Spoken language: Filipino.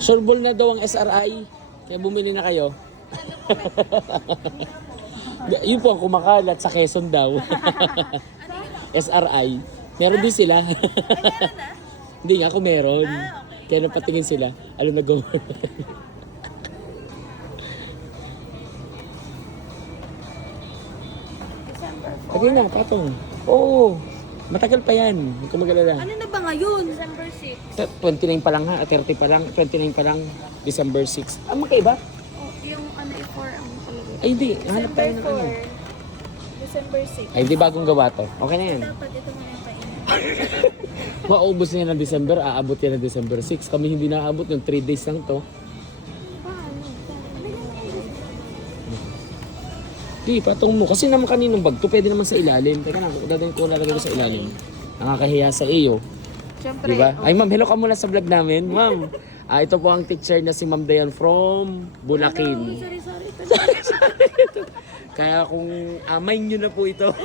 Sure ball na daw ang SRI. Kaya bumili na kayo. Yun po ang kumakalat sa Quezon daw. SRI. Meron din sila. Hindi nga ako meron. Kaya napatingin sila. Alam na go. Lagay na, patong. Oo. Matagal pa yan. Huwag ka mag-alala. Ano na ba ngayon? December 6. 29 pa lang ha. 30 pa lang. 29 pa lang. December 6. Ah, magkaiba? Oh, yung ano, 4 ang pili. Ay, hindi. Hanap tayo ng ano. December 6. Ay, hindi bagong gawa to. Okay na yan. Dapat ito mo yung kainin. Maubos na yan ng December. Aabot yan ng December 6. Kami hindi naaabot yung 3 days lang to. Di, patong mo. Kasi naman kaninong bag to, pwede naman sa ilalim. Teka lang, dadayin ko lalagay ko sa ilalim. Nakakahiya sa iyo. Siyempre. Diba? Ay ma'am, hello ka muna sa vlog namin. Ma'am, ito po ang teacher na si Ma'am Dayan from Bulacan. Sorry. Kaya kung amain nyo na po ito.